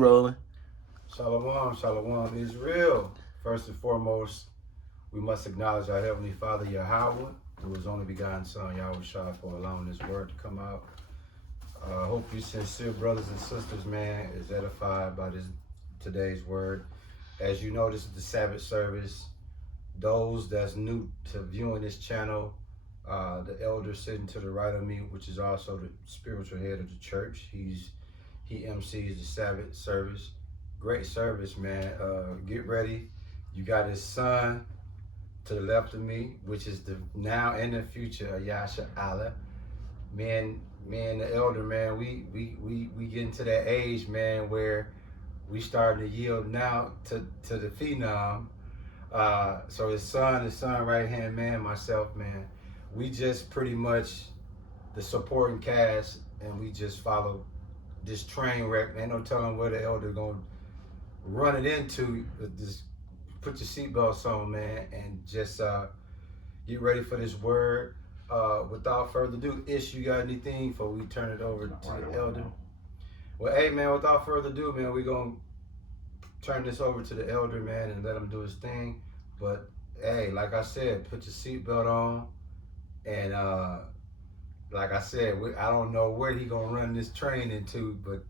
Rolling. Shalom, shalom, Israel. First and foremost, we must acknowledge our Heavenly Father, Yahweh, through His only begotten Son, Yahweh Shah, for allowing this word to come out. I hope you sincere brothers and sisters, man, is edified by today's word. As you know, this is the Sabbath service. Those that's new to viewing this channel, the elder sitting to the right of me, which is also the spiritual head of the church. He MCs the Sabbath service. Great service, man. Get ready. You got his son to the left of me, which is the now and the future Yasha Allah. Me and the elder, man, we getting to that age, man, where we starting to yield now to the phenom. So his son right hand man, myself, man, we just pretty much the supporting cast, and we just follow this train wreck. Ain't no telling where the elder gonna run it into. Just put your seatbelts on, man, and just get ready for this word. Without further ado, Ish, you got anything before we turn it over to the elder? Well, hey, man, without further ado, man, we're gonna turn this over to the elder, man, and let him do his thing. But hey, like I said, put your seatbelt on, and like I said, I don't know where he gonna run this train into, but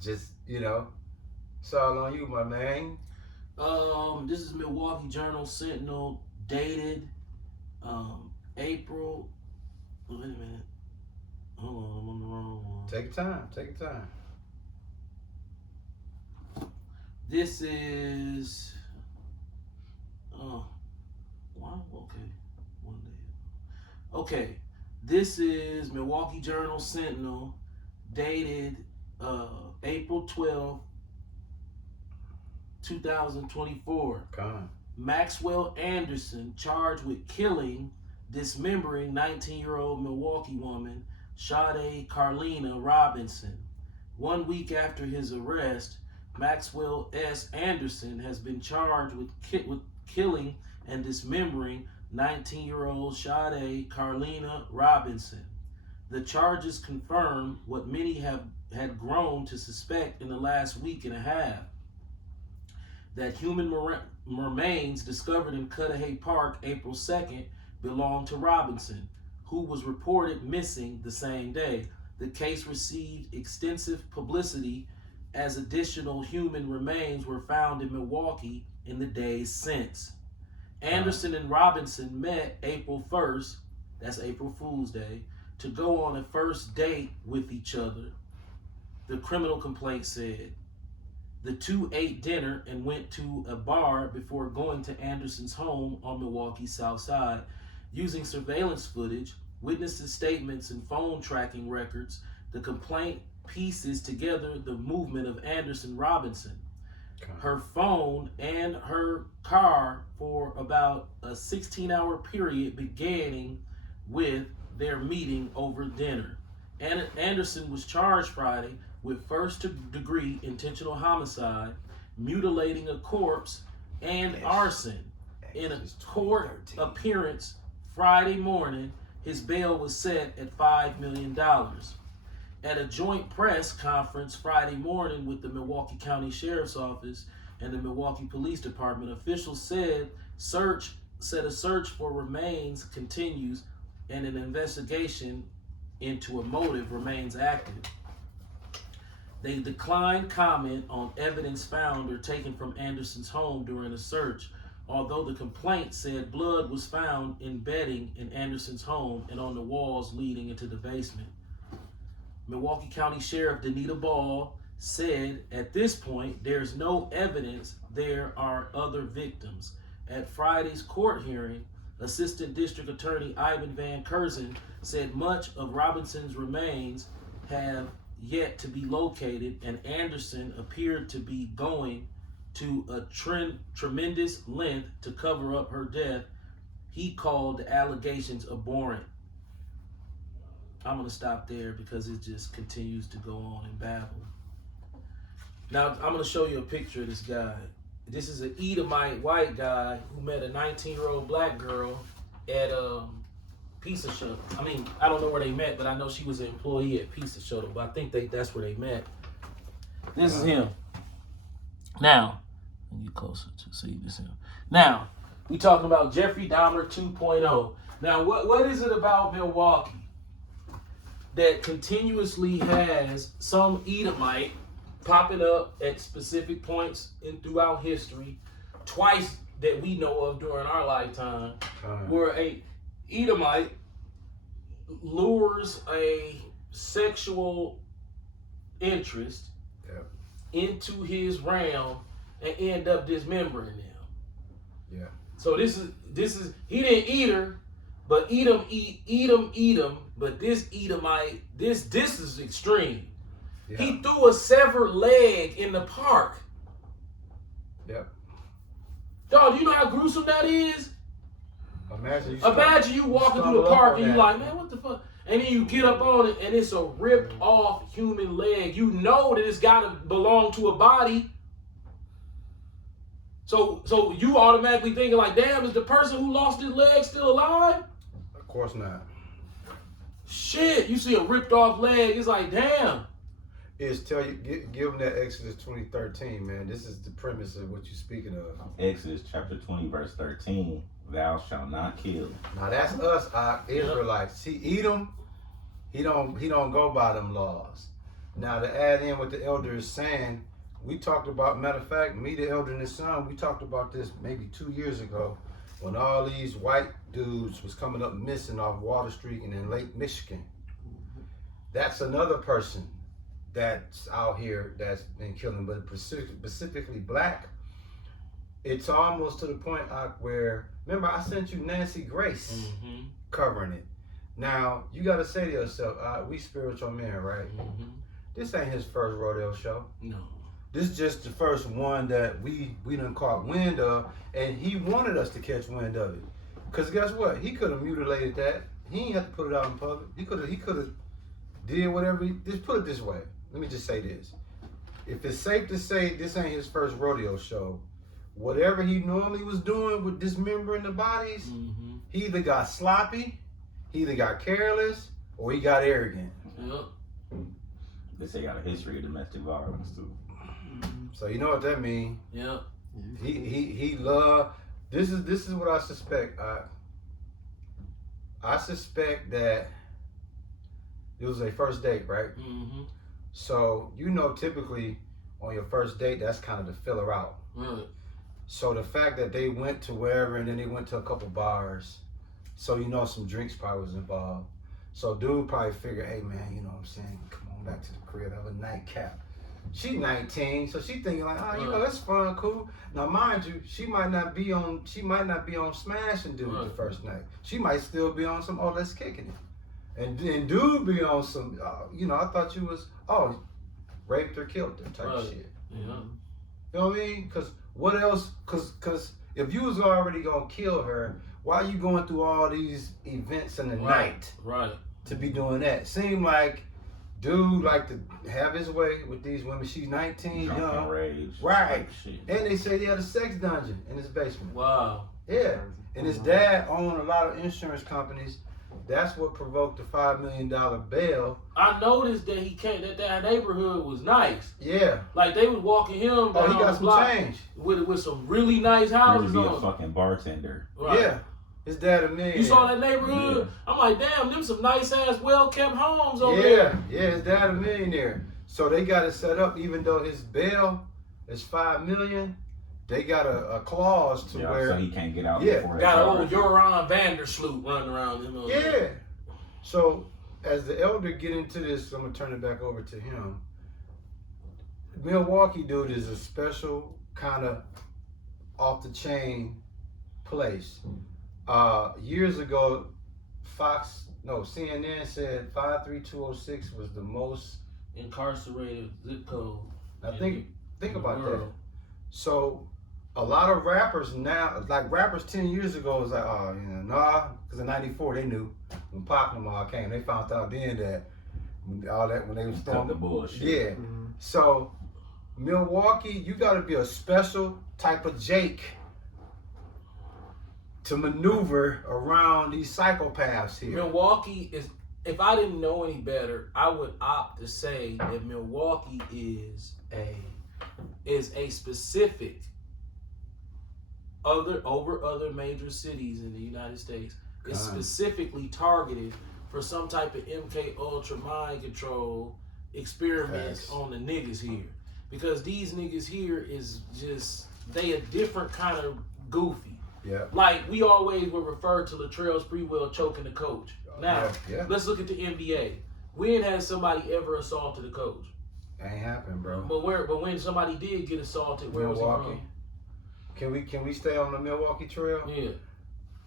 just, it's all on you, my man. This is Milwaukee Journal Sentinel, dated April. Wait a minute. Hold on, I'm on the wrong one. Take your time. Take your time. This is. Oh, wow. Okay, one day. Okay, this is Milwaukee Journal Sentinel, dated April 12th, 2024. Come. Maxwell Anderson charged with killing, dismembering 19-year-old Milwaukee woman Sade Carlina Robinson. 1 week after his arrest, Maxwell S. Anderson has been charged with killing and dismembering 19-year-old Sade Carlina Robinson. The charges confirm what many had grown to suspect in the last week and a half, that human remains discovered in Cudahy Park April 2nd belonged to Robinson, who was reported missing the same day. The case received extensive publicity as additional human remains were found in Milwaukee in the days since. Anderson and Robinson met April 1st, that's April Fool's Day, to go on a first date with each other, the criminal complaint said. The two ate dinner and went to a bar before going to Anderson's home on Milwaukee's South Side. Using surveillance footage, witnesses' statements, and phone tracking records, the complaint pieces together the movement of Anderson Robinson, her phone, and her car for about a 16-hour period, beginning with their meeting over dinner. Anderson was charged Friday with first-degree intentional homicide, mutilating a corpse, and arson. In a court appearance Friday morning, his bail was set at $5 million. At a joint press conference Friday morning with the Milwaukee County Sheriff's Office and the Milwaukee Police Department, officials said a search for remains continues and an investigation into a motive remains active. They declined comment on evidence found or taken from Anderson's home during the search, although the complaint said blood was found in bedding in Anderson's home and on the walls leading into the basement. Milwaukee County Sheriff Danita Ball said, at this point, there's no evidence there are other victims. At Friday's court hearing, Assistant District Attorney Ivan Van Kerzen said much of Robinson's remains have yet to be located, and Anderson appeared to be going to a tremendous length to cover up her death. He called the allegations abhorrent. I'm going to stop there because it just continues to go on and babble. Now, I'm going to show you a picture of this guy. This is an Edomite white guy who met a 19-year-old black girl at Pizza Shuttle. I mean, I don't know where they met, but I know she was an employee at Pizza Shuttle, but I think that's where they met. This is him. Now, let me get closer to see this him. Now, we talking about Jeffrey Dahmer 2.0. Now, what is it about Milwaukee that continuously has some Edomite popping up at specific points throughout history, twice that we know of during our lifetime, where a Edomite lures a sexual interest into his realm and end up dismembering them. Yeah. So this is he didn't eat her, but eat him. But this Edomite, this is extreme. Yeah. He threw a severed leg in the park. Yep. Dog, do you know how gruesome that is? Imagine you walking through the park and you like, man, what the fuck? And then you get up on it and it's a ripped off human leg. You know that it's gotta belong to a body. So you automatically thinking like, damn, is the person who lost his leg still alive? Of course not. Shit, you see a ripped off leg, it's like, damn. Give them that Exodus 20:13, man. This is the premise of what you're speaking of. Exodus chapter 20, verse 13. Thou shalt not kill. Now that's us, Israelites. See, Edom, he don't go by them laws. Now to add in what the elder is saying, we talked about, matter of fact, me, the elder, and his son, we talked about this maybe 2 years ago when all these white dudes was coming up missing off Water Street and in Lake Michigan. That's another person that's out here that's been killing, but specifically black. It's almost to the point where, remember I sent you Nancy Grace covering it. Now, you got to say to yourself, we spiritual men, right? This ain't his first rodeo show. No. This is just the first one that we done caught wind of, and he wanted us to catch wind of it. Because guess what? He could have mutilated that. He ain't have to put it out in public. He could have did whatever. Just put it this way. Let me just say this. If it's safe to say this ain't his first rodeo show, whatever he normally was doing with dismembering the bodies, he either got sloppy, he either got careless, or he got arrogant. Yep. They say he got a history of domestic violence too. So you know what that means. Yep. He loved. This is what I suspect. I suspect that it was a first date, right? So you know, typically on your first date, that's kind of the filler out. Right. So the fact that they went to wherever and then they went to a couple bars, so you know some drinks probably was involved. So dude probably figured, hey man, you know what I'm saying? Come on back to the crib, have a nightcap. She 19, so she thinking like, oh, you know, that's fun, cool. Now mind you, she might not be on smashing dude the first night. She might still be on some, oh, let's kicking it. And then dude be on some, you know, I thought you was, raped or killed her type shit. Yeah. You know what I mean? Because what else? Because if you was already gonna kill her, why are you going through all these events in the night? Right. To be doing that? Seem like dude like to have his way with these women. She's 19, young, rage, right? Shit. And they say they had a sex dungeon in his basement. Wow. Yeah. And his dad owned a lot of insurance companies. That's what provoked the $5 million bail. I noticed that he came. That neighborhood was nice. Yeah. Like they was walking him down Oh, he got the some block change with some really nice houses Really be on. a fucking bartender. Right. Yeah. His dad a millionaire. You saw that neighborhood? Yeah. I'm like, damn, them some nice ass, well kept homes over there. Yeah, his dad a millionaire. So they got it set up, even though his bail is $5 million, they got a clause to where so he can't get out. Yeah. before Got they an old charge him. Joran Vandersloot running around him. Yeah. So as the elder get into this, I'm gonna turn it back over to him. Milwaukee, dude, is a special kind of off the chain place. Years ago, CNN said 53206 was the most Incarcerated zip code. I think about that. world. So a lot of rappers now, like rappers 10 years ago was like, oh, you know, nah, because in 94 they knew when Pop and them all came. They found out then that all that when they was Stop the bullshit. Yeah. So Milwaukee, you got to be a special type of Jake to maneuver around these psychopaths here. Milwaukee is if I didn't know any better, I would opt to say that Milwaukee is a specific over other major cities in the United States. It's specifically targeted for some type of MK Ultra mind control experiments on the niggas here. Because these niggas here is just, they a different kind of goofy. Yeah. Like, we always would refer to Latrell Sprewell choking the coach. Now, let's look at the NBA. When has somebody ever assaulted a coach? Ain't happened, bro. But when somebody did get assaulted, where was he from? Can we stay on the Milwaukee trail? Yeah.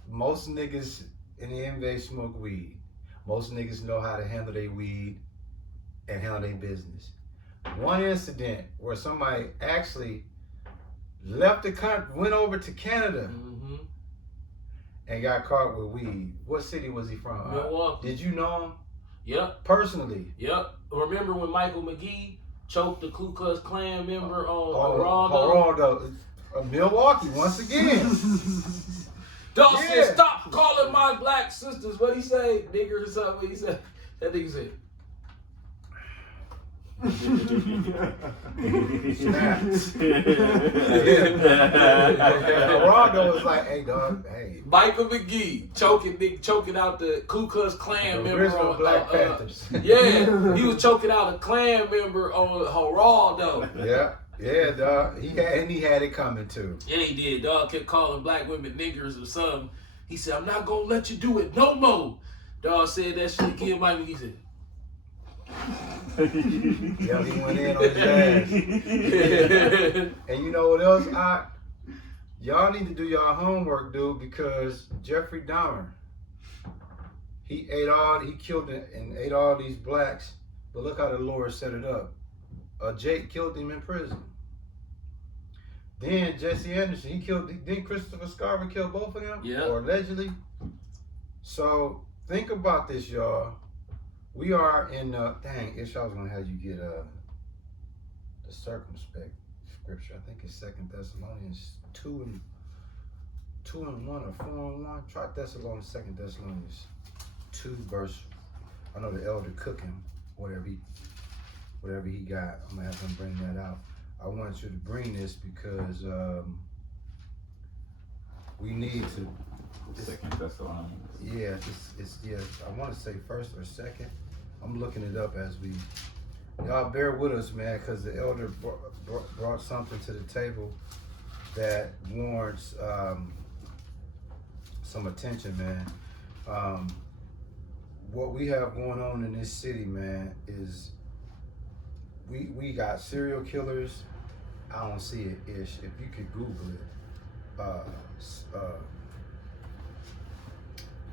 Most niggas in the NBA smoke weed. Most niggas know how to handle their weed and handle their business. One incident where somebody actually left the country, went over to Canada, and got caught with weed. What city was he from? Milwaukee. Did you know him? Yep. Personally? Yep. Remember when Michael McGee choked the Ku Klux Klan member on Geraldo? Milwaukee once again. Dawg said, "Stop calling my black sisters." What he say, nigger or something? What he said? That nigga said. Geraldo was like, "Hey, dog, hey." Michael McGee choking out the Ku Klux Klan member on Black Panthers. Yeah, he was choking out a Klan member on Geraldo. Yeah, dog. He had it coming too. Yeah, he did. Dog kept calling black women niggers or something. He said, "I'm not gonna let you do it no more." Dog said that shit again. Mike McGee said. Yeah, he went in on his ass. And you know what else? Y'all need to do y'all homework, dude, because Jeffrey Dahmer, he killed and ate all these blacks, but look how the Lord set it up. Jake killed him in prison. Then Jesse Anderson, didn't Christopher Scarver kill both of them? Yeah. Or allegedly? So think about this, y'all. We are in dang, Ish, I was gonna have you get the circumspect scripture. I think it's 2 Thessalonians 2:1 or 4:1. Try Thessalonians, 2 Thessalonians 2 verse. I know the elder cooking, whatever he got. I'm gonna have him bring that out. I want you to bring this because we need to. 2 Thessalonians. Yeah, I want to say first or second. I'm looking it up as we. Y'all bear with us, man, because the elder brought something to the table that warrants some attention, man. What we have going on in this city, man, is we got serial killers. I don't see it, Ish. If you could Google it,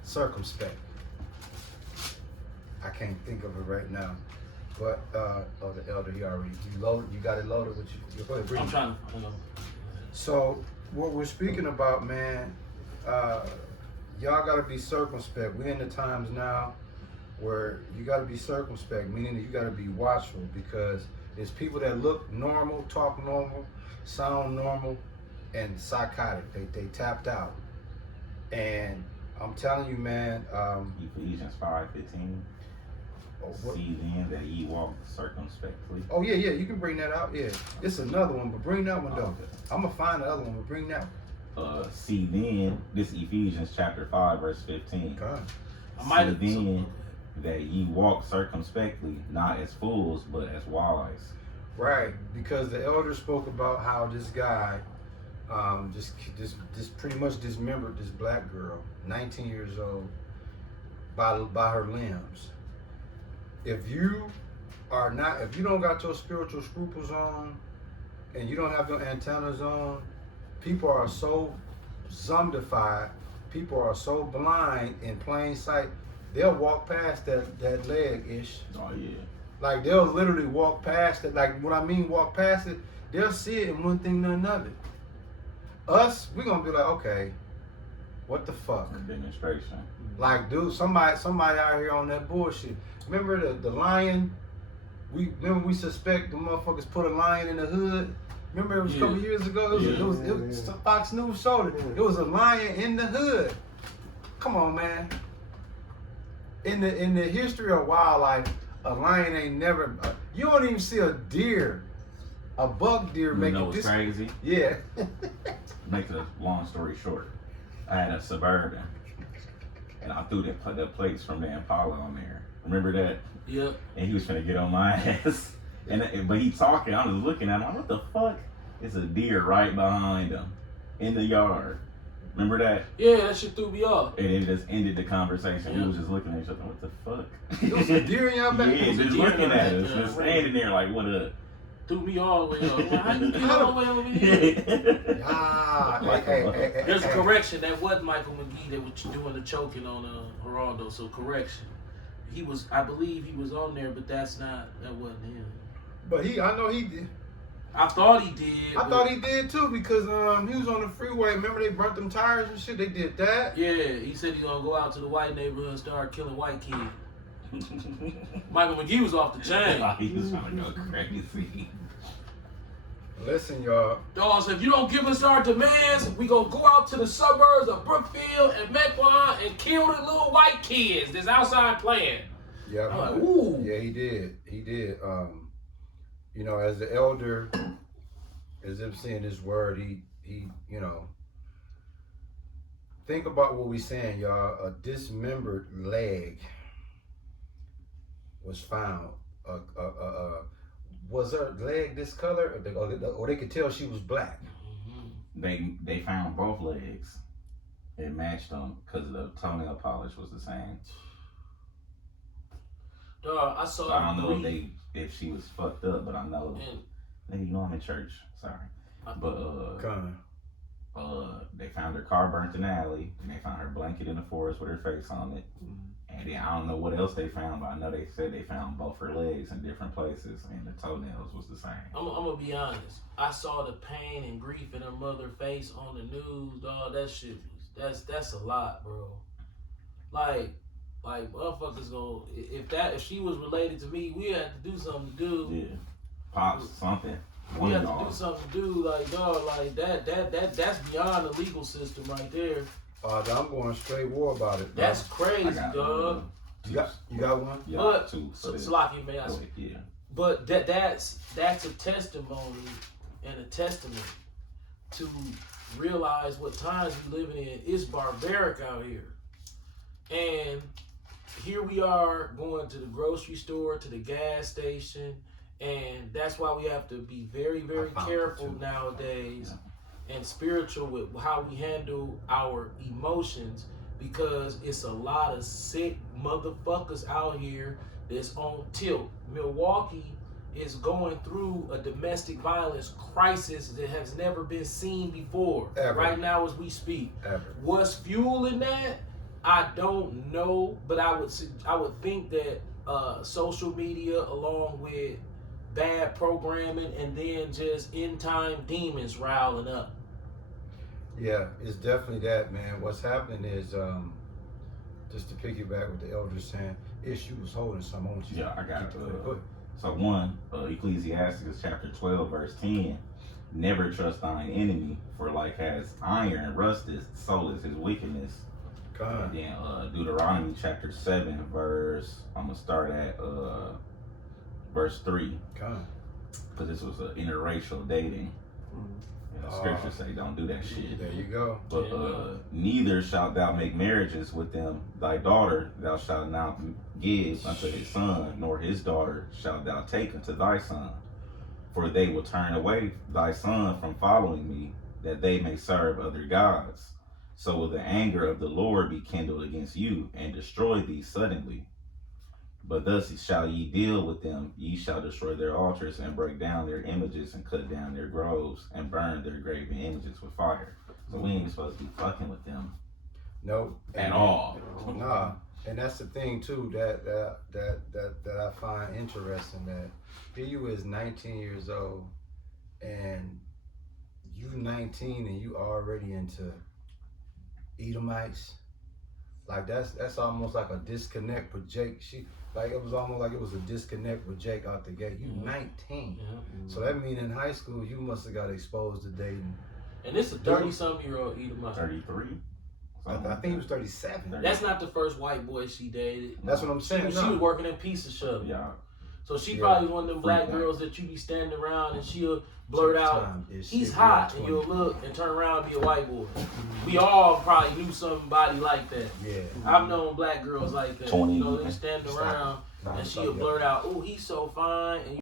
circumspect. I can't think of it right now, but the elder, you got it loaded with you. Go ahead, bring I'm it. trying to. So what we're speaking about, man, y'all gotta be circumspect. We're in the times now where you gotta be circumspect, meaning that you gotta be watchful, because there's people that look normal, talk normal, sound normal, and psychotic. They tapped out. And I'm telling you, man. Ephesians 5:15. See then that ye walk circumspectly. Oh yeah, you can bring that out. Yeah, it's another one, but bring that one though. Okay. I'm gonna find the other one, but bring that one. See then, this Ephesians chapter 5 verse 15. God. I might have See then that ye walk circumspectly, not as fools, but as wise. Right, because the elder spoke about how this guy just pretty much dismembered this black girl, 19 years old, by her limbs. If you don't got your spiritual scruples on, and you don't have your antennas on, people are so zombified, people are so blind in plain sight, they'll walk past that leg, Ish. Oh yeah. Like they'll literally walk past it. Like what I mean, walk past it, they'll see it and one thing, none of it. Us, we're gonna be like, okay, what the fuck? A demonstration. Like, dude, somebody out here on that bullshit. Remember the lion? We suspect the motherfuckers put a lion in the hood. Remember it was a couple years ago? It was Fox News showed it. It was a lion in the hood. Come on, man. in the history of wildlife, a lion ain't never. You don't even see a deer, a buck deer You making know what's this. crazy? Yeah. Make a long story short, I had a Suburban, and I threw the plates from the Impala on there. Remember that? Yep. And he was finna get on my ass. But he talking, I was looking at him, like, what the fuck? It's a deer right behind him in the yard. Remember that? Yeah, that shit threw me off. And it just ended the conversation. Yeah. We was just looking at each other, what the fuck? There was a deer in your back. Yeah, was a just deer looking in at our us, back, just yeah. standing there like, what up? Threw me all the way up. Well, how you get all the way over here? Ah, There's a correction. That wasn't Michael McGee that was doing the choking on Geraldo. So correction. I believe he was on there, but that wasn't him. But I know he did. I thought he did. I thought he did too because he was on the freeway. Remember they burnt them tires and shit. They did that. Yeah, he said he gonna go out to the white neighborhood and start killing white kids. Michael McGee was off the chain. He was trying to go crazy. Listen, y'all. Dog said, if you don't give us our demands, we gonna go out to the suburbs of Brookfield and Mequon and kill the little white kids that's outside playing. Yeah. I'm like, ooh. Yeah, he did. He did. You know, as the elder, as if saying his word, he, you know, think about what we saying, y'all. A dismembered leg was found. Was her leg this color, or they could tell she was black? They found both legs. It matched them because the toenail polish was the same. Dog, I saw. So I don't know if she was fucked up, but I know. Nigga, you know I'm in church. Sorry, but they found her car burnt in the alley, and they found her blanket in the forest with her face on it. And then I don't know what else they found, but I know they said they found both her legs in different places, and the toenails was the same. I'm gonna be honest. I saw the pain and grief in her mother's face on the news, dog. That shit that's a lot, bro. Like motherfuckers gonna if she was related to me, we had to do something to do. Yeah, pops something. We have to do something to do, like dog, like that's beyond the legal system right there. I'm going straight war about it. Bro. That's crazy, dog. You got one? Yeah, But two. Salaki, may I say? Yeah. But that's a testimony and a testament to realize what times we living in. It's barbaric out here. And here we are going to the grocery store, to the gas station, and that's why we have to be very, very careful nowadays and spiritual with how we handle our emotions, because it's a lot of sick motherfuckers out here that's on tilt. Milwaukee is going through a domestic violence crisis that has never been seen before. Ever. Right now as we speak. Ever. What's fueling that? I don't know, but I would think that social media, along with bad programming, and then just end time demons riling up. Yeah, it's definitely that, man. What's happening is, just to piggyback what the elder's saying, Issue was holding some on you. Yeah, I got it. Go ahead. So one, Ecclesiasticus chapter 12, verse 10. Never trust thine enemy, for like as iron rusteth, so is his wickedness. And then Deuteronomy chapter 7, I'm gonna start at verse 3. Because this was interracial dating. And the scriptures say don't do that shit. There you go. But neither shalt thou make marriages with them. Thy daughter thou shalt not give unto his son, nor his daughter shalt thou take unto thy son. For they will turn away thy son from following me, that they may serve other gods. So will the anger of the Lord be kindled against you, and destroy thee suddenly. But thus shall ye deal with them. Ye shall destroy their altars, and break down their images, and cut down their groves, and burn their graven images with fire. So we ain't supposed to be fucking with them. Nope. At all. Nah. And that's the thing too that I find interesting, that here you is 19 years old, and you 19 and you already into Edomites. Like that's almost like a disconnect with Jake. It was almost like it was a disconnect with Jake out the gate. You 19. So that means in high school you must have got exposed to dating. And this a 30-something-year-old Edomite. 33. I think he was 37. That's not the first white boy she dated. That's what I'm She saying. was working in Pizza Shuttle. Yeah. So she Yeah. probably was one of them black Freak girls that you be standing around and she'll blurt out, he's hot, and you'll look and turn around and be a white boy. We all probably knew somebody like that. Yeah. I've known black girls like that. 20. You know, they standing around and she'll blurt out, oh, he's so fine. And